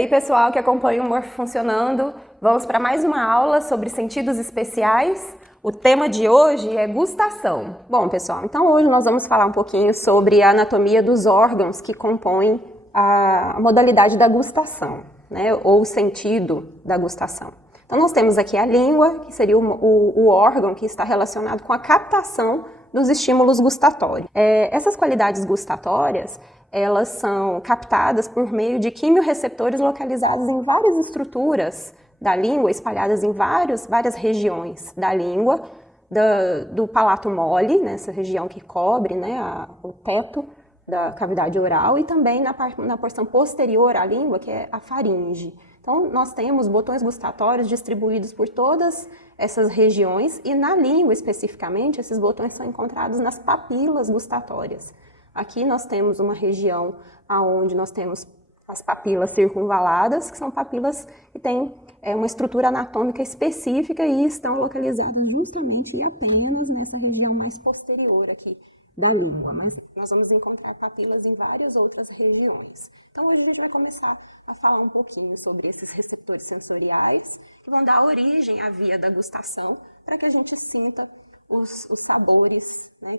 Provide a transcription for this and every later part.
aí, pessoal que acompanha o Morfo Funcionando, vamos para mais uma aula sobre sentidos especiais. O tema de hoje é gustação. Bom, pessoal, então hoje nós vamos falar um pouquinho sobre a anatomia dos órgãos que compõem a modalidade da gustação, né, ou o sentido da gustação. Então nós temos aqui a língua, que seria o órgão que está relacionado com a captação dos estímulos gustatórios. Essas qualidades gustatórias, elas são captadas por meio de quimiorreceptores localizados em várias estruturas da língua, espalhadas em várias regiões da língua, do palato mole, nessa região que cobre, né, o teto da cavidade oral, e também na porção posterior à língua, que é a faringe. Então, nós temos botões gustatórios distribuídos por todas essas regiões, e na língua especificamente, esses botões são encontrados nas papilas gustatórias. Aqui nós temos uma região onde nós temos as papilas circunvaladas, que são papilas que têm uma estrutura anatômica específica e estão localizadas justamente e apenas nessa região mais posterior aqui da língua. Nós vamos encontrar papilas em várias outras regiões. Então, hoje a gente vai começar a falar um pouquinho sobre esses receptores sensoriais que vão dar origem à via da gustação para que a gente sinta os sabores, né,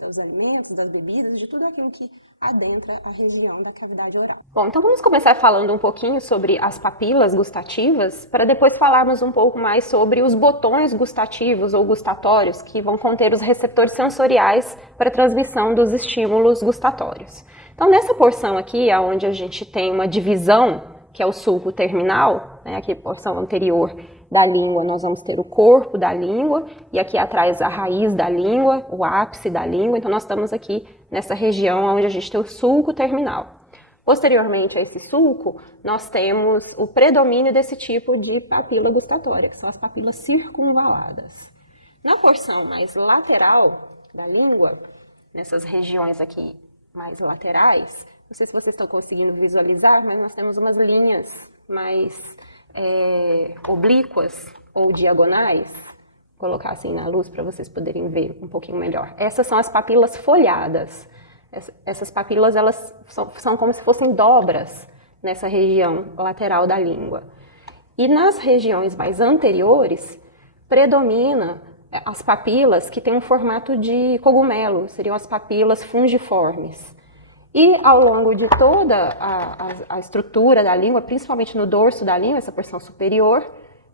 dos alimentos, das bebidas, de tudo aquilo que adentra a região da cavidade oral. Bom, então vamos começar falando um pouquinho sobre as papilas gustativas, para depois falarmos um pouco mais sobre os botões gustativos ou gustatórios, que vão conter os receptores sensoriais para a transmissão dos estímulos gustatórios. Então, nessa porção aqui, onde a gente tem uma divisão, que é o sulco terminal, né, aqui a porção anterior da língua, nós vamos ter o corpo da língua, e aqui atrás a raiz da língua, o ápice da língua. Então, nós estamos aqui nessa região onde a gente tem o sulco terminal. Posteriormente a esse sulco, nós temos o predomínio desse tipo de papila gustatória, que são as papilas circunvaladas. Na porção mais lateral da língua, nessas regiões aqui mais laterais, não sei se vocês estão conseguindo visualizar, mas nós temos umas linhas mais oblíquas ou diagonais. Vou colocar assim na luz para vocês poderem ver um pouquinho melhor. Essas são as papilas folhadas. Essas papilas, elas são como se fossem dobras nessa região lateral da língua. E nas regiões mais anteriores, predomina as papilas que têm um formato de cogumelo, seriam as papilas fungiformes. E ao longo de toda a estrutura da língua, principalmente no dorso da língua, essa porção superior,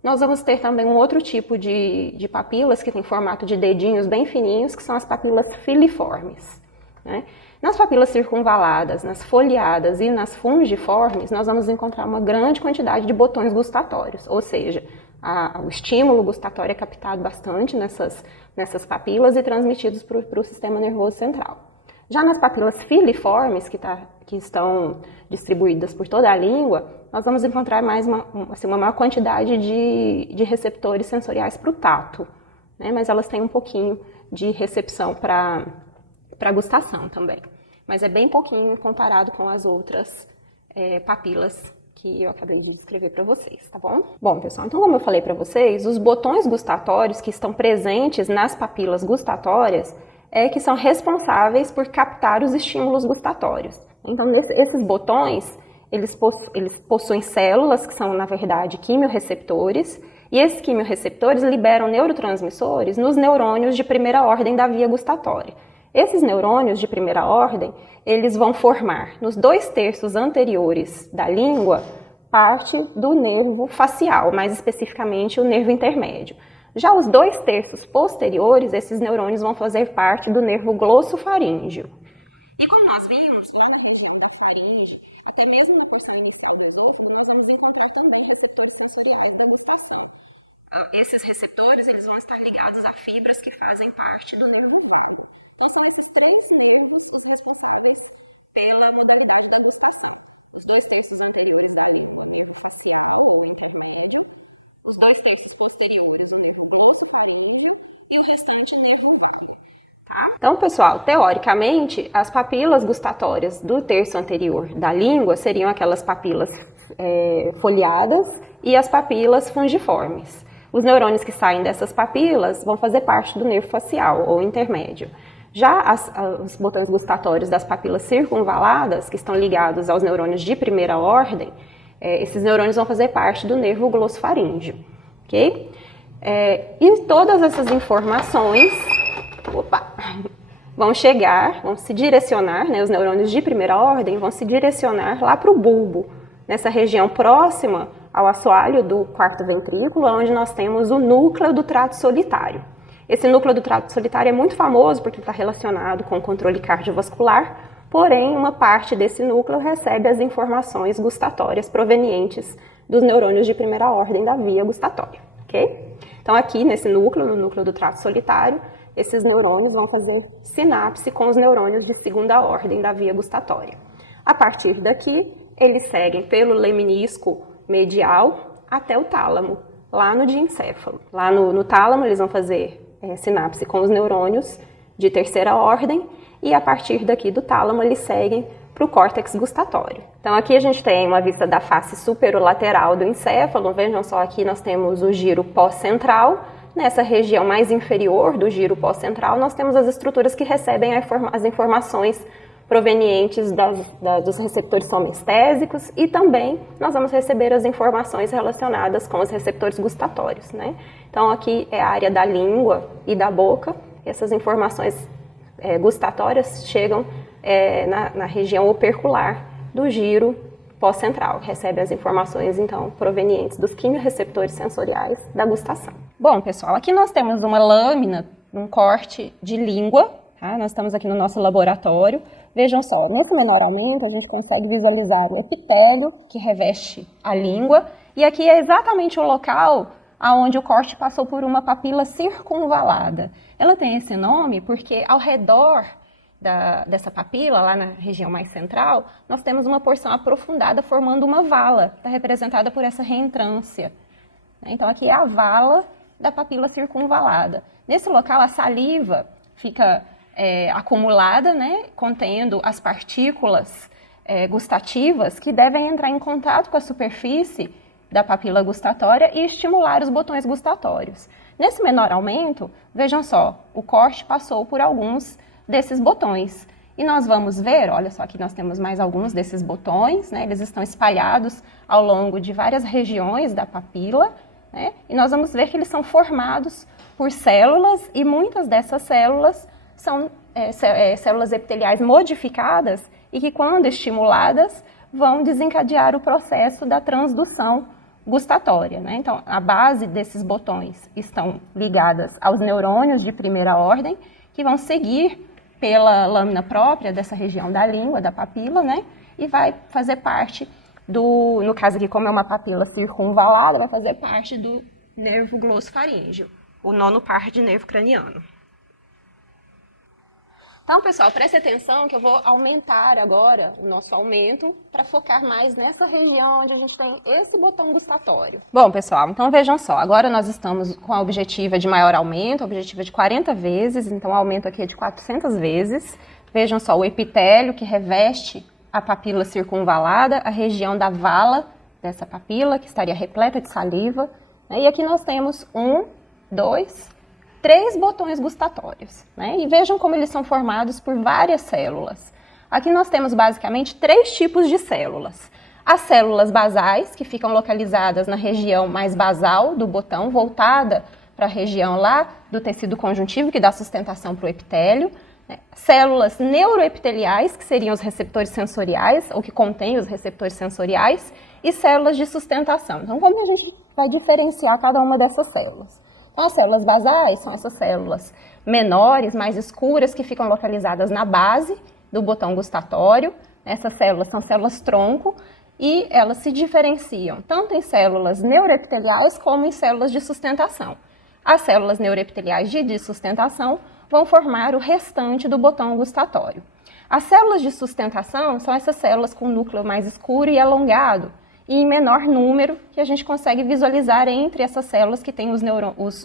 nós vamos ter também um outro tipo de papilas que tem formato de dedinhos bem fininhos, que são as papilas filiformes, né? Nas papilas circunvaladas, nas foliadas e nas fungiformes, nós vamos encontrar uma grande quantidade de botões gustatórios, ou seja, o estímulo gustatório é captado bastante nessas papilas e transmitidos para o sistema nervoso central. Já nas papilas filiformes, que estão distribuídas por toda a língua, nós vamos encontrar mais uma maior quantidade de receptores sensoriais para o tato, né? Mas elas têm um pouquinho de recepção para gustação também. Mas é bem pouquinho comparado com as outras papilas que eu acabei de descrever para vocês, tá bom? Bom, pessoal, então como eu falei para vocês, os botões gustatórios que estão presentes nas papilas gustatórias que são responsáveis por captar os estímulos gustatórios. Então, esses botões, eles possuem células que são, na verdade, quimiorreceptores, e esses quimiorreceptores liberam neurotransmissores nos neurônios de primeira ordem da via gustatória. Esses neurônios de primeira ordem, eles vão formar, nos 2/3 anteriores da língua, parte do nervo facial, mais especificamente o nervo intermédio. Já os 2/3 posteriores, esses neurônios vão fazer parte do nervo glossofaríngeo. E como nós vimos, lá na região da faringe, até mesmo na porção inicial dos ossos, nós vamos encontrar também receptores sensoriais da gustação. Esses receptores, eles vão estar ligados a fibras que fazem parte do nervo vago. Então, são esses 3 nervos que são responsáveis pela modalidade da gustação. Os 2/3 anteriores da nervo facial, ou intermédio, os 2/3 posteriores, o nervo glossofaríngeo, e o restante, o nervo vago. Tá? Então, pessoal, teoricamente, as papilas gustatórias do terço anterior da língua seriam aquelas papilas foliadas e as papilas fungiformes. Os neurônios que saem dessas papilas vão fazer parte do nervo facial, ou intermédio. Já os botões gustatórios das papilas circunvaladas, que estão ligados aos neurônios de primeira ordem, esses neurônios vão fazer parte do nervo glossofaríngeo, ok? E todas essas informações vão se direcionar, né, os neurônios de primeira ordem vão se direcionar lá para o bulbo, nessa região próxima ao assoalho do quarto ventrículo, onde nós temos o núcleo do trato solitário. Esse núcleo do trato solitário é muito famoso porque está relacionado com o controle cardiovascular, porém, uma parte desse núcleo recebe as informações gustatórias provenientes dos neurônios de primeira ordem da via gustatória, ok? Então, aqui nesse núcleo, no núcleo do trato solitário, esses neurônios vão fazer sinapse com os neurônios de segunda ordem da via gustatória. A partir daqui, eles seguem pelo leminisco medial até o tálamo, lá no diencéfalo. Lá no tálamo, eles vão fazer sinapse com os neurônios de terceira ordem e a partir daqui do tálamo, eles seguem para o córtex gustatório. Então, aqui a gente tem uma vista da face superolateral do encéfalo. Vejam só, aqui nós temos o giro pós-central. Nessa região mais inferior do giro pós-central, nós temos as estruturas que recebem as informações provenientes dos receptores somestésicos e também nós vamos receber as informações relacionadas com os receptores gustatórios, né? Então, aqui é a área da língua e da boca. Essas informações gustatórias chegam na região opercular do giro pós-central, recebe as informações, então, provenientes dos quimiorreceptores sensoriais da gustação. Bom, pessoal, aqui nós temos uma lâmina, um corte de língua, tá? Nós estamos aqui no nosso laboratório. Vejam só, no menor aumento, a gente consegue visualizar o epitélio que reveste a língua, e aqui é exatamente o local onde o corte passou por uma papila circunvalada. Ela tem esse nome porque ao redor dessa papila, lá na região mais central, nós temos uma porção aprofundada formando uma vala, está representada por essa reentrância. Então, aqui é a vala da papila circunvalada. Nesse local, a saliva fica acumulada, né, contendo as partículas gustativas que devem entrar em contato com a superfície da papila gustatória e estimular os botões gustatórios. Nesse menor aumento, vejam só, o corte passou por alguns desses botões. E nós vamos ver, olha só, aqui nós temos mais alguns desses botões, né? Eles estão espalhados ao longo de várias regiões da papila, né? E nós vamos ver que eles são formados por células e muitas dessas células são células epiteliais modificadas e que, quando estimuladas, vão desencadear o processo da transdução gustatória, né? Então, a base desses botões estão ligadas aos neurônios de primeira ordem, que vão seguir pela lâmina própria dessa região da língua, da papila, né? E vai fazer parte no caso aqui, como é uma papila circunvalada, vai fazer parte do nervo glossofaríngeo, o nono par de nervo craniano. Então, pessoal, preste atenção que eu vou aumentar agora o nosso aumento para focar mais nessa região onde a gente tem esse botão gustatório. Bom, pessoal, então vejam só, agora nós estamos com a objetiva de maior aumento, a objetiva de 40 vezes, então o aumento aqui é de 400 vezes. Vejam só, o epitélio que reveste a papila circunvalada, a região da vala dessa papila, que estaria repleta de saliva. E aqui nós temos 1, 2, 3 botões gustatórios, né? E vejam como eles são formados por várias células. Aqui nós temos basicamente 3 tipos de células. As células basais, que ficam localizadas na região mais basal do botão, voltada para a região lá do tecido conjuntivo, que dá sustentação para o epitélio. Né? Células neuroepiteliais, que seriam os receptores sensoriais, ou que contêm os receptores sensoriais, e células de sustentação. Então, como a gente vai diferenciar cada uma dessas células? Então, as células basais são essas células menores, mais escuras, que ficam localizadas na base do botão gustatório. Essas células são células tronco e elas se diferenciam tanto em células neuroepiteliais como em células de sustentação. As células neuroepiteliais de sustentação vão formar o restante do botão gustatório. As células de sustentação são essas células com núcleo mais escuro e alongado, e em menor número, que a gente consegue visualizar entre essas células que têm os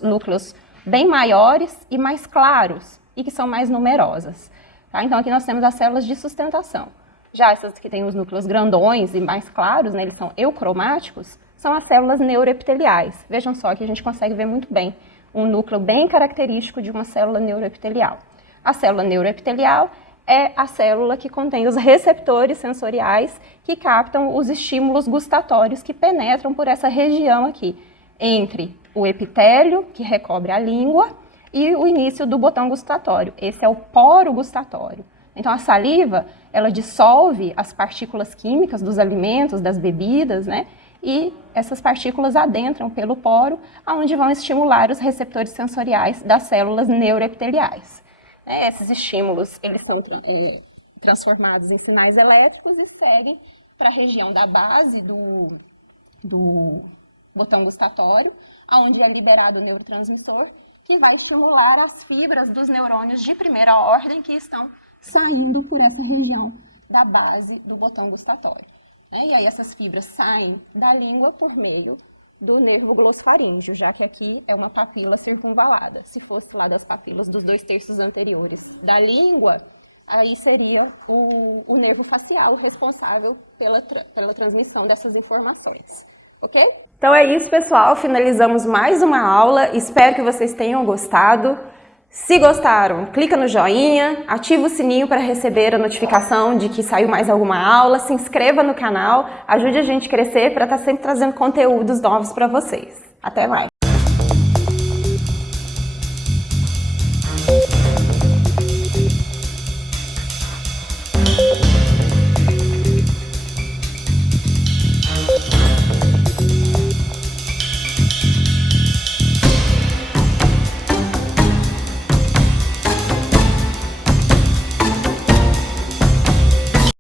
núcleos bem maiores e mais claros, e que são mais numerosas. Tá? Então, aqui nós temos as células de sustentação. Já essas que têm os núcleos grandões e mais claros, né, eles são eucromáticos, são as células neuroepiteliais. Vejam só que a gente consegue ver muito bem um núcleo bem característico de uma célula neuroepitelial. A célula neuroepitelial é a célula que contém os receptores sensoriais que captam os estímulos gustatórios que penetram por essa região aqui, entre o epitélio, que recobre a língua, e o início do botão gustatório. Esse é o poro gustatório. Então, a saliva, ela dissolve as partículas químicas dos alimentos, das bebidas, né? E essas partículas adentram pelo poro, onde vão estimular os receptores sensoriais das células neuroepiteliais. Esses estímulos, eles são transformados em sinais elétricos e seguem para a região da base do botão gustatório, onde é liberado o neurotransmissor, que vai estimular as fibras dos neurônios de primeira ordem que estão saindo por essa região da base do botão gustatório. E aí essas fibras saem da língua por meio do nervo glossofaríngeo, já que aqui é uma papila circunvalada. Se fosse lá das papilas dos 2/3 anteriores da língua, aí seria o nervo facial responsável pela transmissão dessas informações. Ok? Então é isso, pessoal. Finalizamos mais uma aula. Espero que vocês tenham gostado. Se gostaram, clica no joinha, ativa o sininho para receber a notificação de que saiu mais alguma aula, se inscreva no canal, ajude a gente a crescer para estar sempre trazendo conteúdos novos para vocês. Até mais!